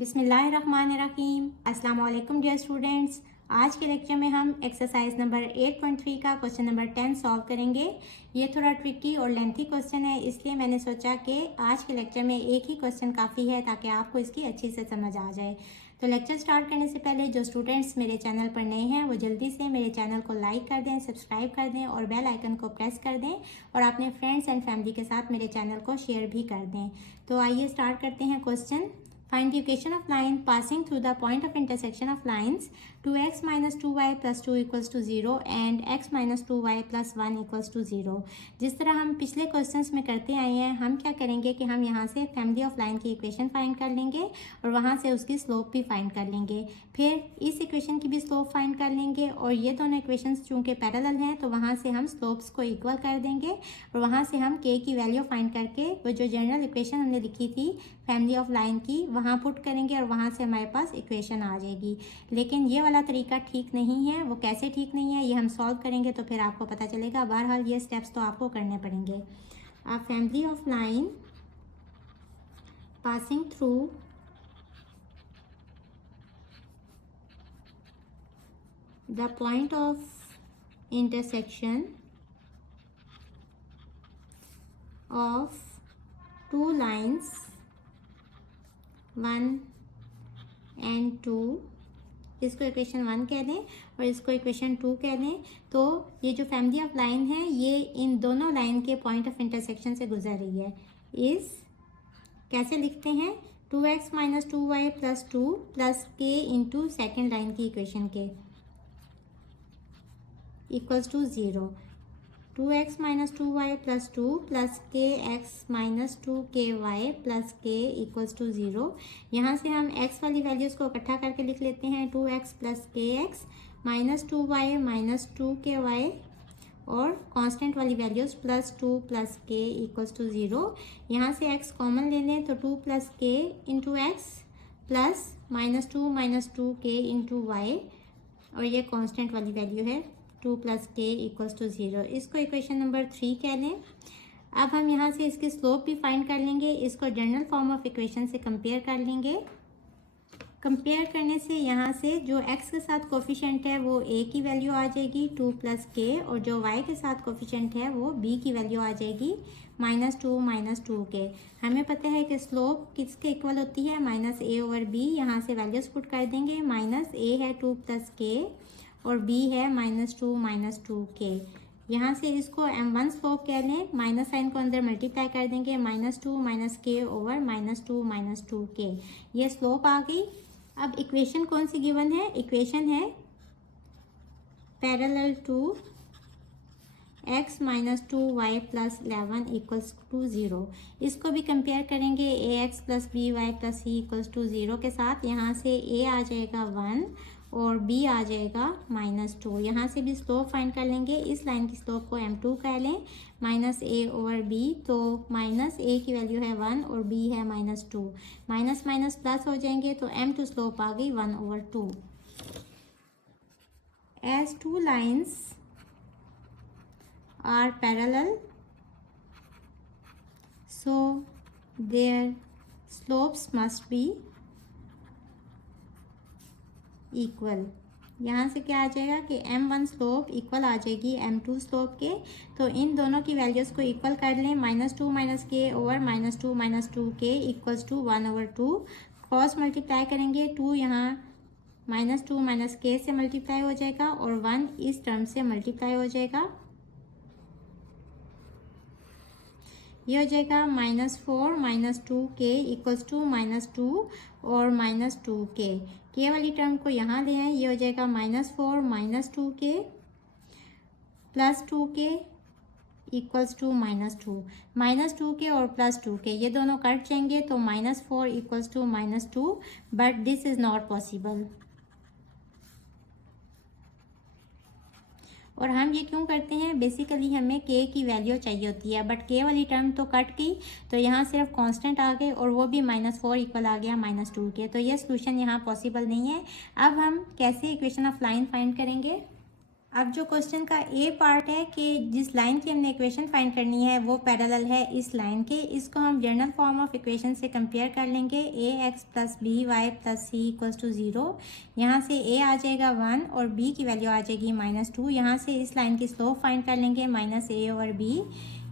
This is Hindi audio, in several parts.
बिस्मिल्लाहिर्रहमानिर्रहीम। अस्सलाम वालेकुम डियर स्टूडेंट्स। आज के लेक्चर में हम एक्सरसाइज नंबर 8.3 का क्वेश्चन नंबर 10 सॉल्व करेंगे। ये थोड़ा ट्रिकी और लेंथी क्वेश्चन है, इसलिए मैंने सोचा कि आज के लेक्चर में एक ही क्वेश्चन काफ़ी है ताकि आपको इसकी अच्छी से समझ आ जाए। तो लेक्चर स्टार्ट करने से पहले जो स्टूडेंट्स मेरे चैनल पर नए हैं वो जल्दी से मेरे चैनल को लाइक कर दें, सब्सक्राइब कर दें और बेल आइकन को प्रेस कर दें और अपने फ्रेंड्स एंड फैमिली के साथ मेरे चैनल को शेयर भी कर दें। तो आइए स्टार्ट करते हैं question. Find the equation of line passing through the point of intersection of lines 2x minus 2y plus 2 equals to 0 and x minus 2y plus 1 equals to 0। जिस तरह हम पिछले क्वेश्चंस में करते आए हैं, हम क्या करेंगे कि हम यहाँ से फैमिली ऑफ लाइन की इक्वेशन फाइंड कर लेंगे और वहाँ से उसकी स्लोप भी फाइंड कर लेंगे। फिर इस इक्वेशन की भी स्लोप फाइंड कर लेंगे और ये दोनों इक्वेशंस चूँकि पैरेलल हैं तो वहाँ से हम स्लोप्स को इक्वल कर देंगे और वहाँ से हम k की वैल्यू फाइंड करके वो जो जनरल इक्वेशन हमने लिखी थी फैमिली ऑफ लाइन की वहाँ पुट करेंगे और वहाँ से हमारे पास इक्वेशन आ जाएगी। लेकिन ये वाला तरीका ठीक नहीं है। वो कैसे ठीक नहीं है ये हम सॉल्व करेंगे तो फिर आपको पता चलेगा। बहरहाल ये स्टेप्स तो आपको करने पड़ेंगे। A family of line passing through the point of intersection of two lines 1 and 2, इसको इक्वेशन 1 कह दें और इसको इक्वेशन 2 कह दें। तो ये जो फैमिली ऑफ लाइन है ये इन दोनों लाइन के पॉइंट ऑफ इंटरसेक्शन से गुजर रही है। इस कैसे लिखते हैं 2x minus 2y plus 2 plus k into second line की इक्वेशन के equals to 0। 2x minus 2y plus 2 plus kx minus 2ky plus k equals to 0। यहाँ से हम x वाली वैल्यूज़ को इकट्ठा करके लिख लेते हैं 2x plus kx minus 2y minus 2ky और कांस्टेंट वाली values plus 2 plus k equals to 0। यहाँ से x कॉमन ले लें तो 2 plus k into x plus minus 2 k into y और ये कांस्टेंट वाली वैल्यू है 2 प्लस k इक्वल्स टू 0। इसको इक्वेशन नंबर 3 कह लें। अब हम यहाँ से इसकी स्लोप भी फाइंड कर लेंगे। इसको जनरल फॉर्म ऑफ इक्वेशन से कंपेयर कर लेंगे। कंपेयर करने से यहाँ से जो x के साथ कोफिशिएंट है वो a की वैल्यू आ जाएगी 2 प्लस k और जो y के साथ कोफिशिएंट है वो b की वैल्यू आ जाएगी माइनस 2 k। हमें पता है कि स्लोप किसके इक्वल होती है माइनस a ओवर b। यहाँ से वैल्यूज पुट कर देंगे। माइनस a है 2 प्लस k और b है माइनस 2 k। यहाँ से इसको m1 स्लोप कह लें। माइनस साइन को अंदर मल्टीप्लाई कर देंगे -2 माइनस k ओवर -2 k। ये स्लोप आ गई। अब इक्वेशन कौन सी गिवन है? इक्वेशन है parallel to x minus 2y plus 11 equals to 0। इसको भी कंपेयर करेंगे ax plus by plus c equals to 0 के साथ। यहाँ से a आ जाएगा 1 और b आ जाएगा -2। यहाँ से भी स्लोप फाइंड कर लेंगे। इस लाइन की स्लोप को m2 कह लें माइनस a ओवर b। तो माइनस a की वैल्यू है 1 और b है -2। माइनस माइनस प्लस हो जाएंगे तो m2 स्लोप आ गई 1 over 2। As two lines are parallel so their slopes must be equal. यहाँ से क्या आ जाएगा कि m1 स्लोप इक्वल आ जाएगी m2 स्लोप के। तो इन दोनों की वैल्यूज़ को इक्वल कर लें। -2 minus k over -2 k equals to 1 over 2। Cross multiply करेंगे 2 यहाँ -2 माइनस k से मल्टीप्लाई हो जाएगा और 1 इस टर्म से मल्टीप्लाई हो जाएगा। ये हो जाएगा -4 माइनस 2k इक्वल्स टू -2 और -2k। k वाली टर्म को यहाँ ले आए। ये हो जाएगा -4 minus 2k plus 2k equals to -2 और प्लस 2k ये दोनों कट जाएंगे तो -4 equals to -2 but this is not possible. और हम ये क्यों करते हैं? बेसिकली हमें k की वैल्यू चाहिए होती है बट k वाली टर्म तो कट गई तो यहाँ सिर्फ कांस्टेंट आ गए और वो भी -4 इक्वल आ गया -2 के। तो ये सोल्यूशन यहाँ पॉसिबल नहीं है। अब हम कैसे इक्वेशन ऑफ लाइन फाइंड करेंगे? अब जो क्वेश्चन का ए पार्ट है कि जिस लाइन की हमने इक्वेशन फाइंड करनी है वो पैरेलल है इस लाइन के, इसको हम जनरल फॉर्म ऑफ इक्वेशन से कंपेयर कर लेंगे। A X plus B Y plus C equals to 0। यहाँ से ए आ जाएगा 1 और बी की वैल्यू आ जाएगी -2। यहाँ से इस लाइन की स्लोप फाइंड कर लेंगे -a/b।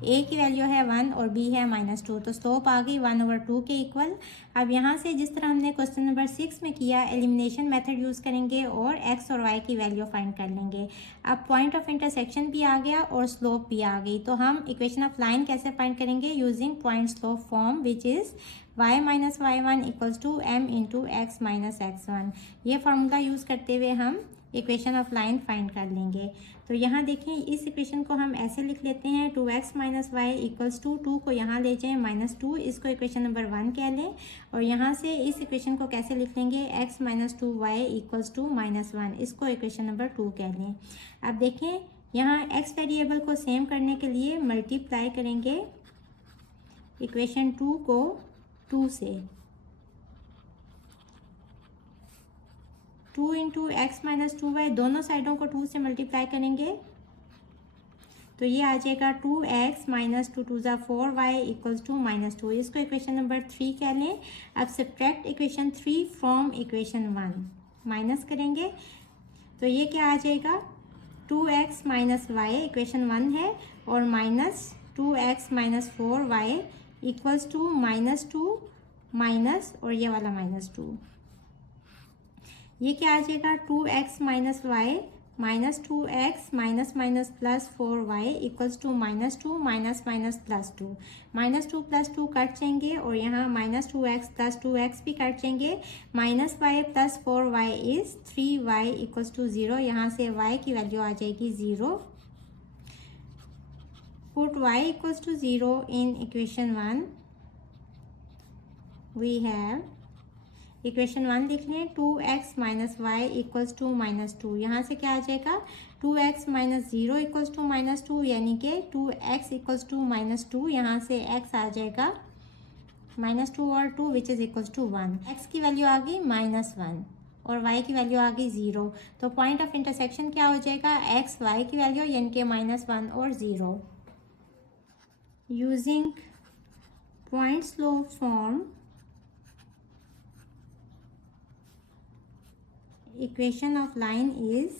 ए की वैल्यू है 1 और बी है -2, तो स्लोप आ गई 1/2 के इक्वल। अब यहाँ से जिस तरह हमने क्वेश्चन नंबर 6 में किया, एलिमिनेशन मेथड यूज़ करेंगे और एक्स और वाई की वैल्यू फाइंड कर लेंगे। अब पॉइंट ऑफ इंटरसेक्शन भी आ गया और स्लोप भी आ गई, तो हम इक्वेशन ऑफ लाइन कैसे फाइंड करेंगे? Using point slope form which is y minus y1 equals to m into x minus x1। ये फार्मूला यूज़ करते हुए हम इक्वेशन ऑफ लाइन फाइंड कर लेंगे। तो यहाँ देखें, इस इक्वेशन को हम ऐसे लिख लेते हैं 2x minus Y equals to 2 को यहाँ ले जाएं -2, इसको इक्वेशन नंबर 1 कह लें। और यहाँ से इस इक्वेशन को कैसे लिख लेंगे? x minus 2y equals to -1, इसको इक्वेशन नंबर 2 कह लें। अब देखें, यहाँ x वेरिएबल को सेम करने के लिए मल्टीप्लाई करेंगे इक्वेशन 2 को 2 से। 2 इंटू एक्स माइनस 2y, दोनों साइडों को 2 से मल्टीप्लाई करेंगे तो ये आ जाएगा 2x minus 2 2 4y equals to -2, इसको इक्वेशन नंबर 3 कह लें। अब subtract equation 3 from equation 1, minus करेंगे तो ये क्या आ जाएगा? 2x माइनस वाई इक्वेशन 1 है और minus 2x minus 4y equals to -2 minus और ये वाला -2। ये क्या आ जाएगा? 2x minus y minus 2x minus minus plus 4y equals to -2 minus minus +2। -2 + 2 cut जाएंगे और यहाँ -2x + 2x भी कट जाएंगे। -y + 4y is 3y equals to 0। यहाँ से y की वैल्यू आ जाएगी 0। Put y equals to 0 in equation 1। We have equation 1 लिख लें, 2x minus Y equals to -2। यहाँ से क्या आ जाएगा? 2x माइनस 0 इक्वल्स टू -2, यानी कि 2x इक्वल्स टू -2। यहाँ से x आ जाएगा -2 और 2 which is equals to 1। x की वैल्यू आ गई -1 और y की वैल्यू आ गई 0। तो पॉइंट ऑफ इंटरसेक्शन क्या हो जाएगा? x y की वैल्यू यानी कि -1 और 0। Using point slope form, equation of line is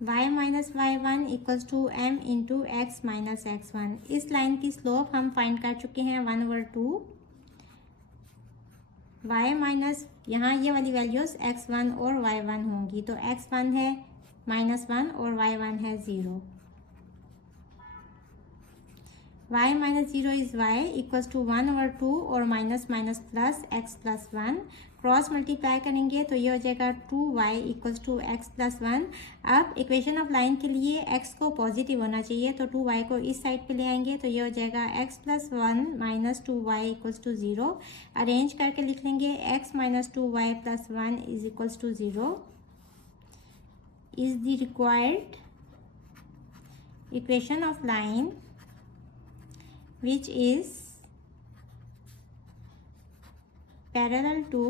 y minus y1 equals to m into x minus x1। इस लाइन की स्लोप हम फाइंड कर चुके हैं 1/2। y माइनस, यहाँ ये वाली वैल्यूज़ x1 और y1 होंगी, तो x1 है -1 और y1 है 0। y minus 0 is y equals to 1/2 और minus minus plus x plus 1। Cross multiply करेंगे तो ये हो जाएगा 2y equals to x plus 1। अब इक्वेशन ऑफ लाइन के लिए x को पॉजिटिव होना चाहिए, तो 2y को इस साइड पे ले आएंगे तो ये हो जाएगा x plus 1 minus 2y equals to 0। Arrange करके लिख लेंगे x minus 2y plus 1 is equals to 0 is the required equation of line which is parallel to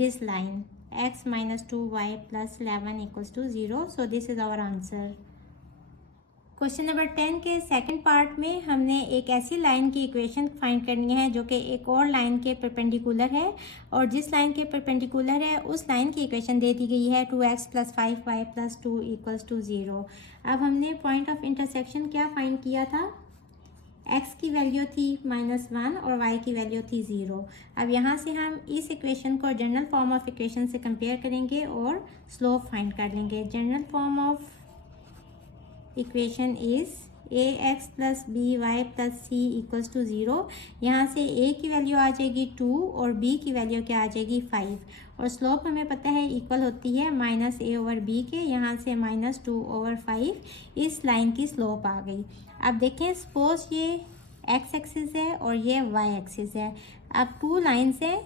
this line x minus 2y plus 11 equals to 0. So this is our answer. Question number 10 के सेकंड पार्ट में हमने एक ऐसी लाइन की इक्वेशन फाइंड करनी है जो कि एक और लाइन के परपेंडिकुलर है, और जिस लाइन के परपेंडिकुलर है उस लाइन की इक्वेशन दे दी गई है 2x + 5y + 2 इक्वल्स टू 0। अब हमने पॉइंट ऑफ इंटरसेक्शन क्या फाइंड किया था? x की वैल्यू थी -1 और y की वैल्यू थी 0। अब यहाँ से हम इस इक्वेशन को जनरल फॉर्म ऑफ इक्वेशन से कंपेयर करेंगे और स्लोप फाइंड कर लेंगे। General form of equation is ax + by + c equals to 0। यहाँ से a की वैल्यू आ जाएगी 2 और b की वैल्यू क्या आ जाएगी 5, और स्लोप हमें पता है इक्वल होती है -a/b के। यहाँ से -2/5 इस लाइन की स्लोप आ गई। अब देखें, सपोज ये x एक्सिस है और ये y एक्सिस है। अब 2 लाइन्स हैं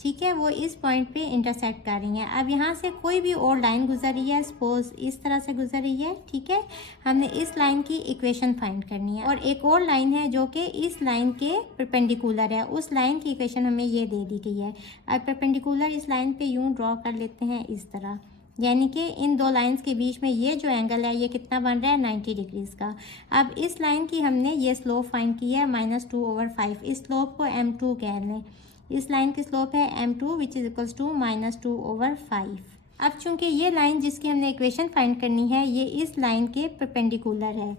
ठीक है, वो इस पॉइंट पे इंटरसेक्ट कर रही हैं। अब यहाँ से कोई भी और लाइन गुजर रही है, सपोज इस तरह से गुजर रही है, ठीक है, हमने इस लाइन की इक्वेशन फाइंड करनी है। और एक और लाइन है जो कि इस लाइन के परपेंडिकुलर है, उस लाइन की इक्वेशन हमें ये दे दी गई है। अब परपेंडिकुलर इस लाइन पे यूँ ड्रॉ कर लेते हैं इस तरह, यानी कि इन दो लाइंस के बीच में ये जो एंगल है ये कितना बन रहा है, 90 डिग्रीज का। अब इस लाइन की हमने ये स्लोप फाइंड की है -2/5, इस स्लोप को m2 कह लें। इस लाइन की स्लोप है m2 which is equals to -2/5। अब चूंकि ये लाइन जिसकी हमने इक्वेशन फाइंड करनी है ये इस लाइन के परपेंडिकुलर है,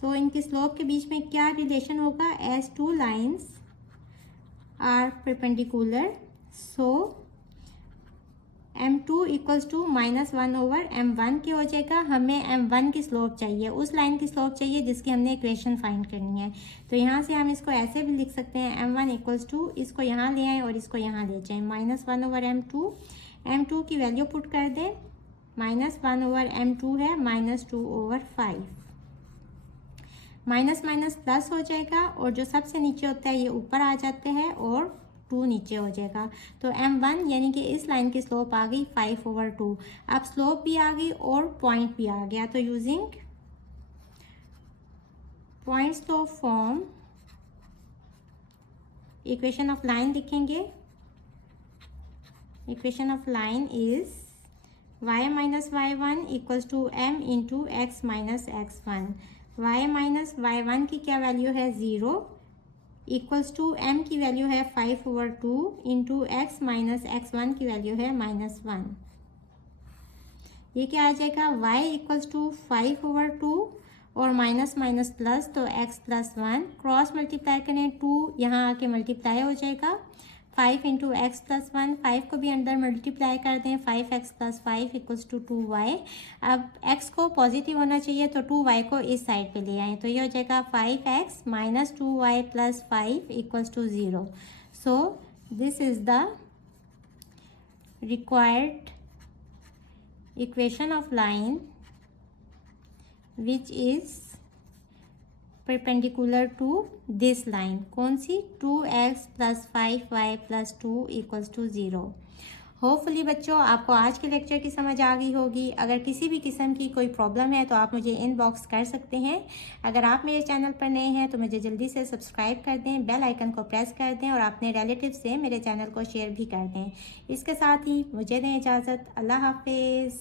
तो इनकी स्लोप के बीच में क्या रिलेशन होगा, as two lines are perpendicular so m2 equals to -1/m1 की हो जाएगा। हमें m1 की स्लोप चाहिए, उस लाइन की स्लोप चाहिए जिसकी हमने इक्वेशन फाइंड करनी है। तो यहाँ से हम इसको ऐसे भी लिख सकते हैं, m1 इक्वल्स टू, इसको यहाँ ले आएँ और इसको यहाँ ले जाएँ, -1/m2, m2 की वैल्यू पुट कर दें, -1/m2 है -2/5, माइनस माइनस प्लस हो जाएगा और जो सबसे नीचे होता है ये ऊपर आ जाते हैं और 2 नीचे हो जाएगा। तो m1 यानी कि इस लाइन की स्लोप आ गई 5/2। अब स्लोप भी आ गई और पॉइंट भी आ गया, तो using point slope form equation of line लिखेंगे। Equation of line is y minus y1 equals to m into x minus x1। y minus y1 की क्या वैल्यू है, 0, इक्वल्स टू m की वैल्यू है 5/2 इंटू x माइनस x1 की वैल्यू है -1। ये क्या आ जाएगा, y इक्वल्स टू 5/2 और माइनस माइनस प्लस, तो x प्लस 1, क्रॉस मल्टीप्लाई करें 2 यहाँ आके मल्टीप्लाई हो जाएगा, 5 इंटू एक्स प्लस 1, 5 को भी अंदर मल्टीप्लाई कर दें, 5x plus 5 equals to 2y। अब x को पॉजिटिव होना चाहिए तो 2y को इस साइड पे ले आएँ, तो ये हो जाएगा 5x minus 2y plus 5 equals to 0। So this is the required equation of line which is perpendicular to this line. कौन सी, 2x plus 5y plus 2 equals to 0। Hopefully बच्चों आपको आज के लेक्चर की समझ आ गई होगी। अगर किसी भी किस्म की कोई प्रॉब्लम है तो आप मुझे इनबॉक्स कर सकते हैं। अगर आप मेरे चैनल पर नए हैं तो मुझे जल्दी से सब्सक्राइब कर दें, बेल आइकन को प्रेस कर दें और अपने रिलेटिव से मेरे चैनल को शेयर भी कर दें। इसके साथ ही मुझे दें इजाज़त। अल्लाह हाफिज़।